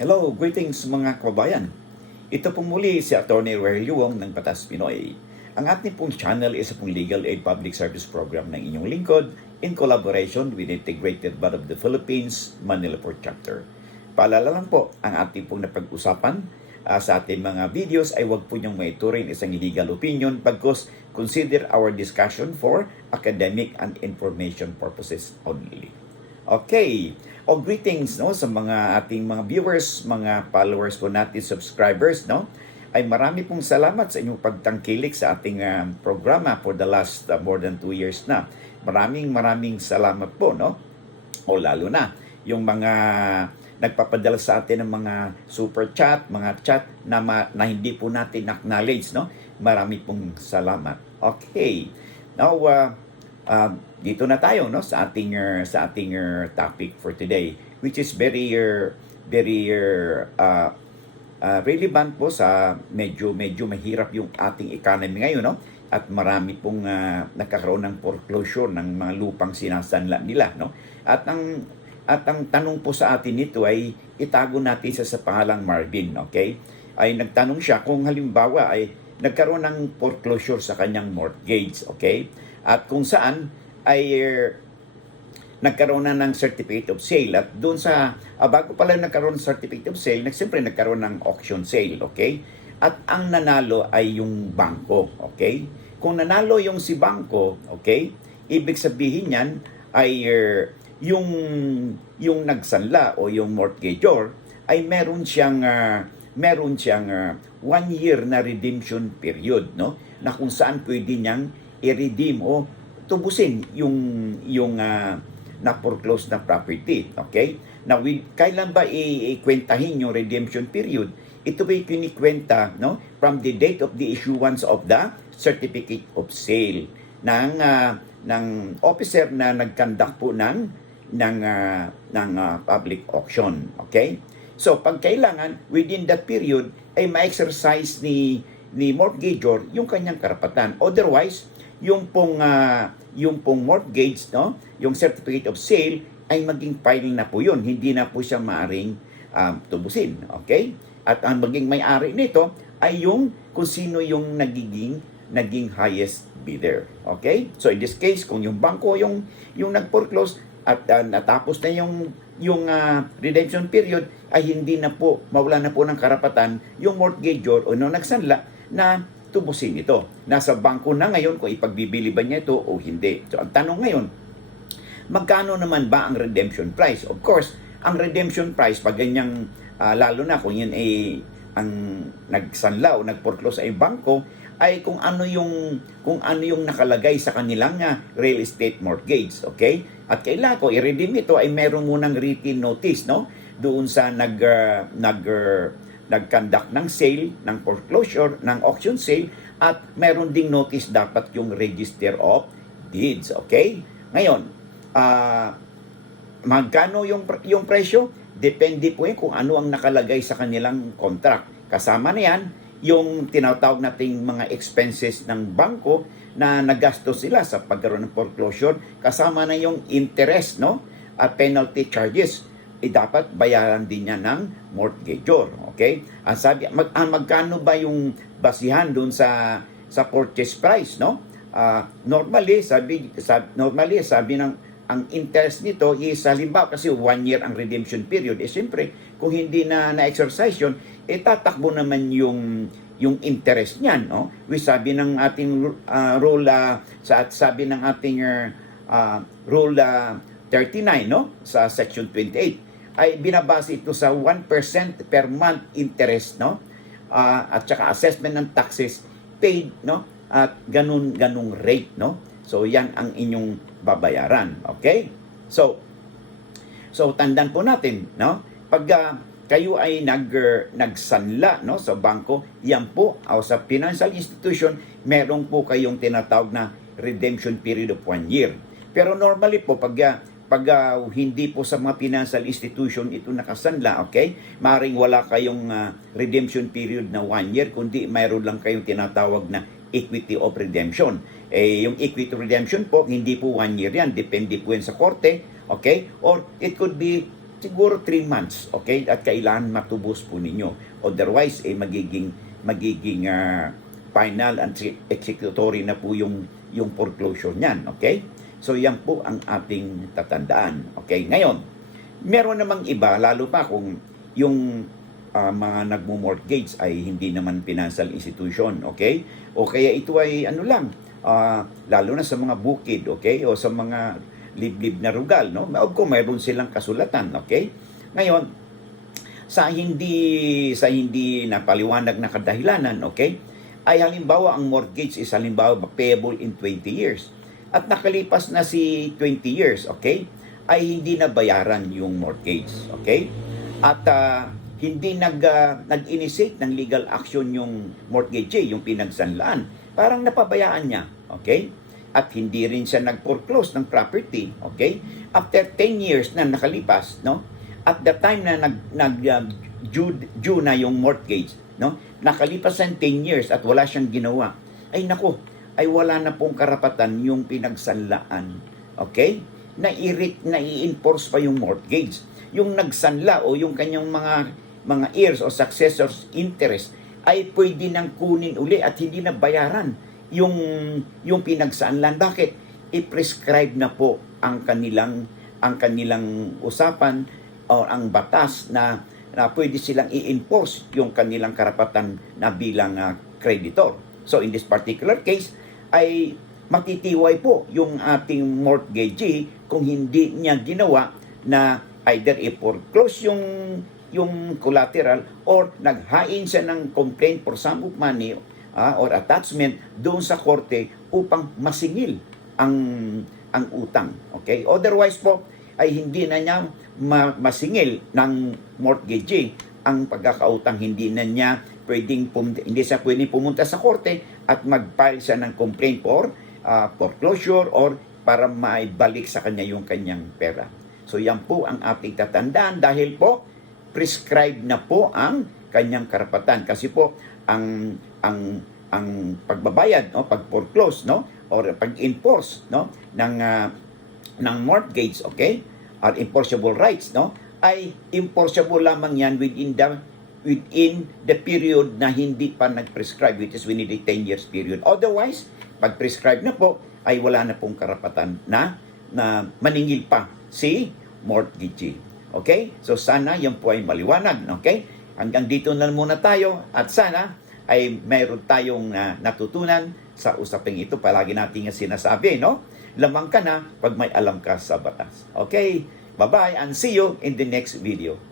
Hello, greetings mga kababayan. Ito pong muli si Atty. Rogelio Wong ng Batas Pinoy. Ang ating pong channel is pong Legal Aid Public Service Program ng inyong lingkod in collaboration with Integrated Bar of the Philippines, Manila Port Chapter. Paalala lang po, ang ating pong napag-usapan ah, sa ating mga videos ay huwag po niyong maiturin isang legal opinion pagkos consider our discussion for academic and information purposes only. Okay. O greetings no sa mga ating mga viewers, mga followers po natin, subscribers no. Ay marami pong salamat sa inyong pagtangkilik sa ating ah, programa for the last ah, more than two years na. Maraming maraming salamat po no. O lalo na yung mga nagpapadala sa atin ng mga super chat, mga chat na, ma- na hindi po natin acknowledge no. Marami pong salamat. Okay. Now uh, uh, dito na tayo no sa ating uh, sa ating uh, topic for today which is very uh, very uh, uh, uh, relevant po sa medyo medyo mahirap yung ating economy ngayon no? At marami pong uh, nagkakaroon ng foreclosure ng mga lupang sinasanla nila no? At ang at ang tanong po sa atin nito ay itago natin sa sa pangalang Marvin okay? Ay nagtanong siya kung halimbawa ay nagkaroon ng foreclosure sa kanyang mortgage okay at kung saan ay er, nagkaroon na ng certificate of sale at doon sa ah, bago pala nagkaroon ng certificate of sale, nag siyempre nagkaroon ng auction sale, okay? At ang nanalo ay yung bangko, okay? Kung nanalo yung si bangko, okay? Ibig sabihin niyan ay er, yung yung nagsanla o yung mortgagor ay meron siyang ah, meron siyang ah, one year na redemption period, no? Na kung saan pwede niyang i-redeem o tubusin yung yung ah, na foreclose na property. Okay? Now, we, kailan ba ikwentahin yung redemption period? Ito ba kinikwenta no? from the date of the issuance of the certificate of sale ng ah, ng officer na nagkandak po ng ng ah, ng ah, public auction. Okay? So, pag kailangan within that period ay ma-exercise ni ni mortgagor yung kanyang karapatan. Otherwise, yung pong ah, yung pong mortgage, no, yung certificate of sale ay maging file na po yun. Hindi na po siya maaring um, tubusin. Okay? At ang maging may-ari nito ay yung kung sino yung nagiging naging highest bidder. Okay? So in this case, kung yung bangko yung yung nag-foreclose at ah, natapos na yung yung ah, redemption period ay hindi na po mawala na po ng karapatan yung mortgagor o no nagsanla na tubusin ito. Nasa bangko na ngayon kung ipagbibili ba niya ito o hindi. So ang tanong ngayon, magkano naman ba ang redemption price? Of course, ang redemption price pag ganyang ah, lalo na kung yun ay ang nagsanla o nagforeclose ay bangko ay kung ano yung kung ano yung nakalagay sa kanilang ah, real estate mortgage, okay? At kailangan ko i-redeem ito ay meron munang written notice, no? Doon sa nag ah, nag ah, nag-conduct ng sale, ng foreclosure, ng auction sale at meron ding notice dapat yung register of deeds, okay? Ngayon, ah magkano yung yung presyo? Depende po yun kung ano ang nakalagay sa kanilang contract. Kasama na yan yung tinatawag nating mga expenses ng bangko na nagastos sila sa pagkaroon ng foreclosure. Kasama na yung interest, no? At penalty charges. Eh, dapat bayaran din niya ng mortgagor. Okay? Ang sabi, mag, ang magkano ba yung basihan doon sa sa purchase price, no? Ah, normally, sabi, sabi, normally, sabi ng ang interest nito is halimbawa kasi one year ang redemption period. Eh siyempre, kung hindi na na-exercise yun, eh tatakbo naman yung yung interest niyan, no? We sabi ng ating uh, rule ah, sa sabi ng ating uh, rule ah, 39, no? Sa section 28 ay binabase ito sa 1% per month interest, no? Ah, at saka assessment ng taxes paid, no? At ganun ganung rate, no? So yan ang inyong babayaran. Okay? So, so tandaan po natin, no? Pag ah, kayo ay nag er, nagsanla no sa bangko, yan po o sa financial institution, meron po kayong tinatawag na redemption period of one year. Pero normally po pag ah, pag ah, hindi po sa mga financial institution ito nakasanla, okay? Maring wala kayong ah, redemption period na one year, kundi mayroon lang kayong tinatawag na equity of redemption. Eh, yung equity redemption po, hindi po one year yan. Depende po yan sa korte. Okay? Or it could be siguro 3 months, okay? At kailangan matubos po ninyo. Otherwise, eh, magiging, magiging ah, final and executory na po yung, yung foreclosure niyan, okay? So, yan po ang ating tatandaan, okay? Ngayon, meron namang iba, lalo pa kung yung ah, mga nagmo-mortgage ay hindi naman financial institution, okay? O kaya ito ay ano lang, ah, lalo na sa mga bukid, okay? O sa mga liblib na rugal, no? O kung mayroon silang kasulatan, okay? Ngayon, sa hindi sa hindi napaliwanag na kadahilanan, okay? Ay halimbawa ang mortgage is halimbawa payable in 20 years. At nakalipas na si 20 years, okay? Ay hindi na bayaran yung mortgage, okay? At ah, hindi nag ah, nag-initiate ng legal action yung mortgagee, yung pinagsanlaan. Parang napabayaan niya, okay? At hindi rin siya nag-foreclose ng property, okay? After 10 years na nakalipas, no? At the time na nag nag ah, due, due na yung mortgage, no? Nakalipas ang 10 years at wala siyang ginawa. Ay nako, ay wala na pong karapatan yung pinagsanlaan. Okay? Na i na i-enforce pa yung mortgage. Yung nagsanla o yung kanyang mga mga heirs o successors interest ay pwede nang kunin uli at hindi na bayaran yung yung pinagsanlan. Bakit? I-prescribe na po ang kanilang ang kanilang usapan o ang batas na na pwede silang i-enforce yung kanilang karapatan na bilang ah, creditor. So in this particular case ay matitiway po yung ating mortgagee kung hindi niya ginawa na either i-foreclose yung yung collateral or naghain siya ng complaint for sum of money ah, or attachment doon sa korte upang masingil ang ang utang. Okay? Otherwise po ay hindi na niya ma- masingil ng mortgagee ang pagkakautang hindi na niya pwedeng pum- hindi siya pwedeng pumunta sa korte at mag-file siya ng complaint for ah, foreclosure or para maibalik sa kanya yung kanyang pera. So yan po ang ating tatandaan dahil po prescribed na po ang kanyang karapatan kasi po ang ang ang pagbabayad no pag foreclose no or pag-enforce no ng ah, ng mortgage okay or enforceable rights no ay enforceable lamang yan within the within the period na hindi pa nag-prescribe which is need a 10 years period otherwise pag prescribe na po ay wala na pong karapatan na na maningil pa si mortgagee okay so sana yan po ay maliwanag okay hanggang dito na muna tayo at sana ay mayroon tayong ah, natutunan sa usaping ito. Palagi natin nga sinasabi, no? Lamang ka na pag may alam ka sa batas. Okay? Bye-bye and see you in the next video.